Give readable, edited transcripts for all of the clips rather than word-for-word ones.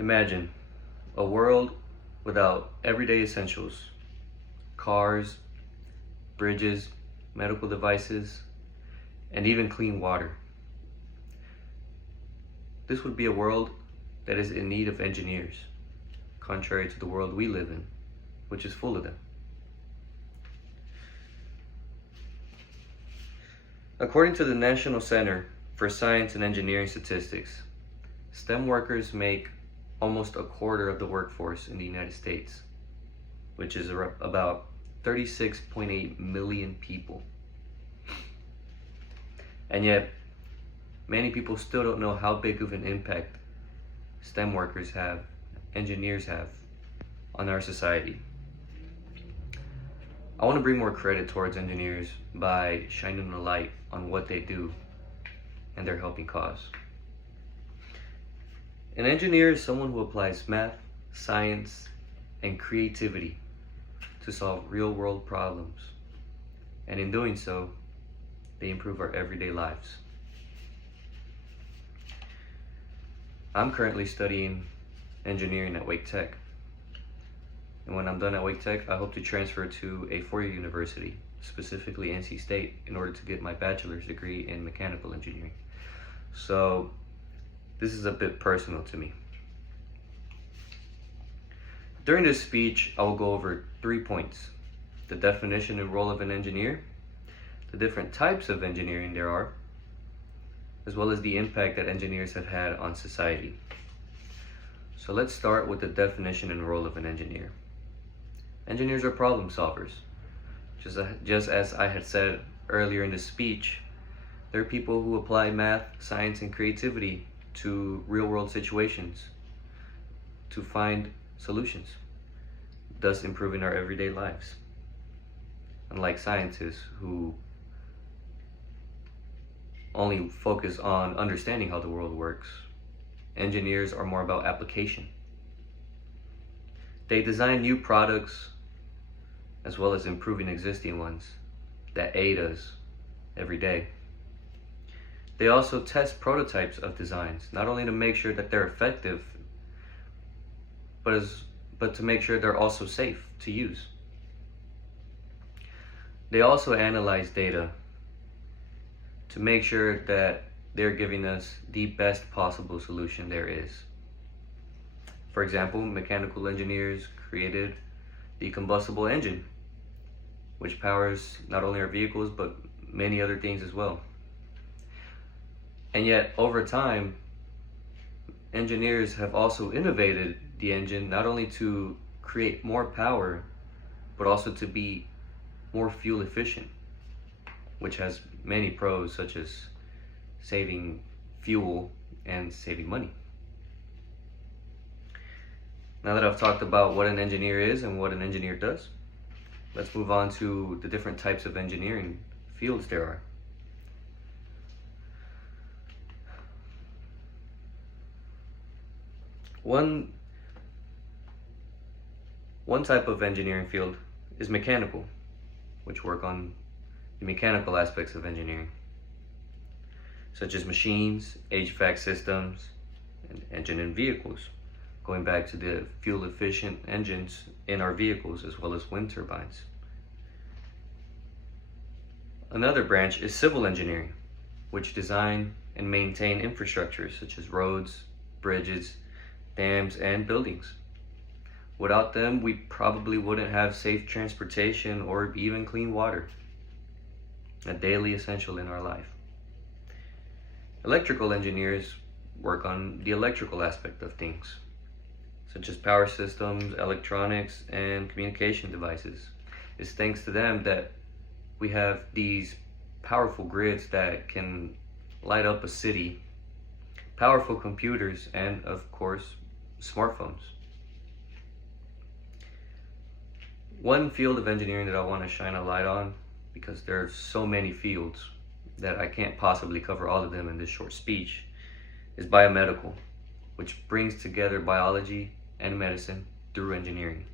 Imagine a world without everyday essentials, cars, bridges, medical devices, and even clean water. This would be a world that is in need of engineers, contrary to the world we live in, which is full of them. According to the National Center for Science and Engineering Statistics, STEM workers make almost a quarter of the workforce in the United States, which is about 36.8 million people. And yet, many people still don't know how big of an impact STEM workers have, engineers have, on our society. I want to bring more credit towards engineers by shining a light on what they do and their helping cause. An engineer is someone who applies math, science, and creativity to solve real-world problems. And in doing so, they improve our everyday lives. I'm currently studying engineering at Wake Tech. And when I'm done at Wake Tech, I hope to transfer to a four-year university, specifically NC State, in order to get my bachelor's degree in mechanical engineering. So this is a bit personal to me. During this speech, I will go over 3 points: the definition and role of an engineer, the different types of engineering there are, as well as the impact that engineers have had on society. So let's start with the definition and role of an engineer. Engineers are problem solvers. Just as I had said earlier in the speech, they're people who apply math, science, and creativity to real-world situations to find solutions, thus improving our everyday lives. Unlike scientists who only focus on understanding how the world works, engineers are more about application. They design new products as well as improving existing ones that aid us every day. They also test prototypes of designs, not only to make sure that they're effective, but to make sure they're also safe to use. They also analyze data to make sure that they're giving us the best possible solution there is. For example, mechanical engineers created the combustible engine, which powers not only our vehicles, but many other things as well. And yet, over time, engineers have also innovated the engine not only to create more power, but also to be more fuel efficient, which has many pros such as saving fuel and saving money. Now that I've talked about what an engineer is and what an engineer does, let's move on to the different types of engineering fields there are. One type of engineering field is mechanical, which work on the mechanical aspects of engineering, such as machines, HVAC systems, and engine in vehicles, going back to the fuel-efficient engines in our vehicles as well as wind turbines. Another branch is civil engineering, which design and maintain infrastructures such as roads, bridges, dams, and buildings. Without them, we probably wouldn't have safe transportation or even clean water, a daily essential in our life. Electrical engineers work on the electrical aspect of things, such as power systems, electronics, and communication devices. It's thanks to them that we have these powerful grids that can light up a city, powerful computers, and of course, smartphones. One field of engineering that I want to shine a light on, because there are so many fields that I can't possibly cover all of them in this short speech, is biomedical, which brings together biology and medicine through engineering.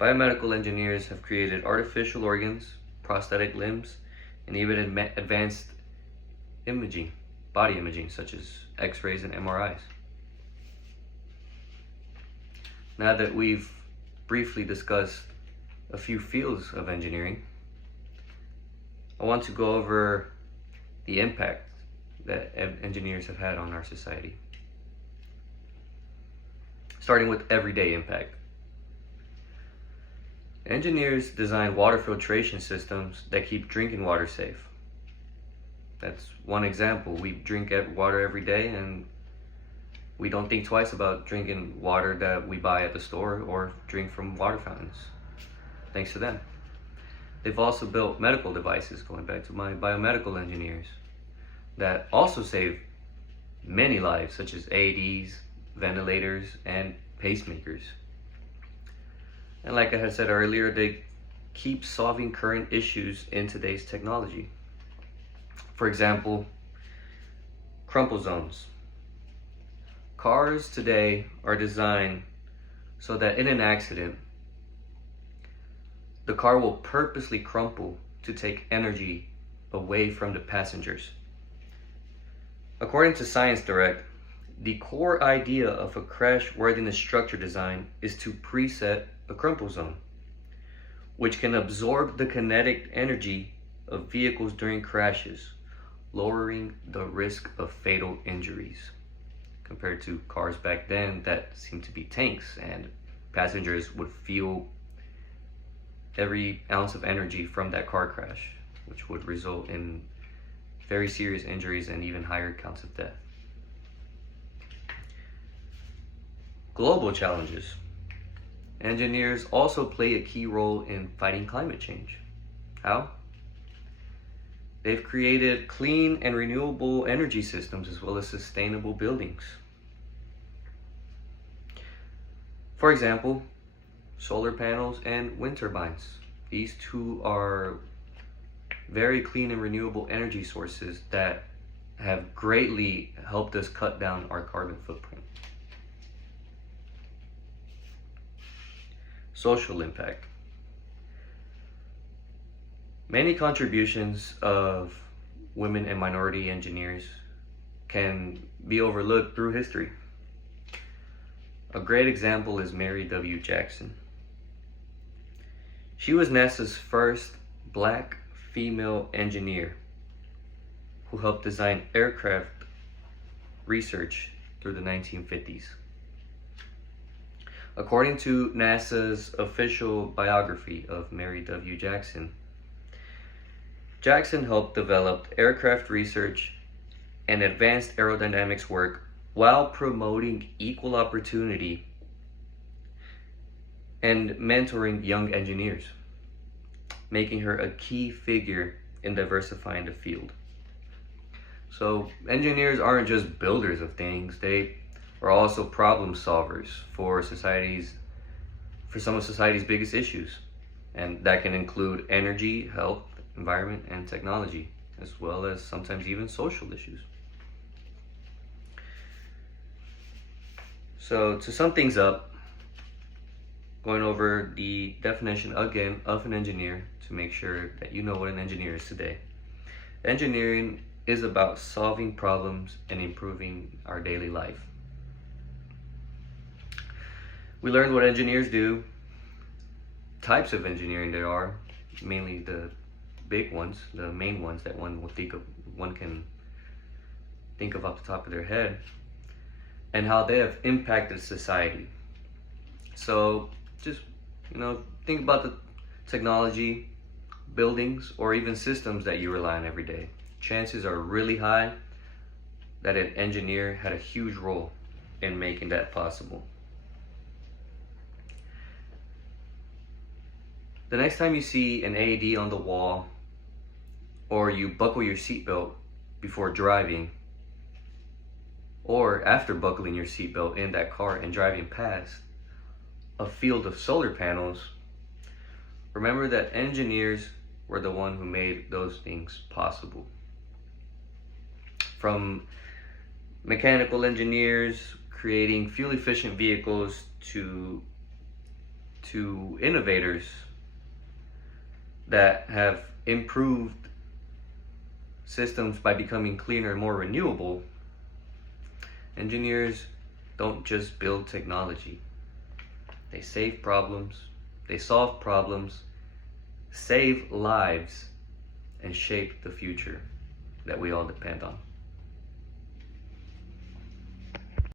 Biomedical engineers have created artificial organs, prosthetic limbs, and even advanced imaging, body imaging, such as X-rays and MRIs. Now that we've briefly discussed a few fields of engineering, I want to go over the impact that engineers have had on our society. Starting with everyday impact. Engineers design water filtration systems that keep drinking water safe. That's one example. We drink water every day, and we don't think twice about drinking water that we buy at the store or drink from water fountains, thanks to them. They've also built medical devices, going back to my biomedical engineers, that also save many lives, such as AEDs, ventilators, and pacemakers. And like I had said earlier, they keep solving current issues in today's technology. For example, crumple zones. Cars today are designed so that in an accident, the car will purposely crumple to take energy away from the passengers. According to Science Direct, the core idea of a crash-worthiness structure design is to preset a crumple zone, which can absorb the kinetic energy of vehicles during crashes, lowering the risk of fatal injuries, compared to cars back then that seemed to be tanks, and passengers would feel every ounce of energy from that car crash, which would result in very serious injuries and even higher counts of death. Global challenges. Engineers also play a key role in fighting climate change. How? They've created clean and renewable energy systems as well as sustainable buildings. For example, solar panels and wind turbines. These two are very clean and renewable energy sources that have greatly helped us cut down our carbon footprint. Social impact. Many contributions of women and minority engineers can be overlooked through history. A great example is Mary W. Jackson. She was NASA's first black female engineer who helped design aircraft research through the 1950s. According to NASA's official biography of Mary W. Jackson, Jackson helped develop aircraft research and advanced aerodynamics work while promoting equal opportunity and mentoring young engineers, making her a key figure in diversifying the field. So engineers aren't just builders of things, they are also problem solvers for some of society's biggest issues. And that can include energy, health, environment, and technology, as well as sometimes even social issues. So to sum things up, going over the definition again of an engineer to make sure that you know what an engineer is today. Engineering is about solving problems and improving our daily life. We learned what engineers do, types of engineering there are, mainly the big ones, the main ones that one can think of off the top of their head, and how they have impacted society. So just, think about the technology, buildings, or even systems that you rely on every day. Chances are really high that an engineer had a huge role in making that possible. The next time you see an AED on the wall, or you buckle your seatbelt before driving, or after buckling your seatbelt in that car and driving past a field of solar panels, remember that engineers were the one who made those things possible. From mechanical engineers creating fuel-efficient vehicles to innovators that have improved systems by becoming cleaner and more renewable, engineers don't just build technology. They save problems, they solve problems, save lives, and shape the future that we all depend on.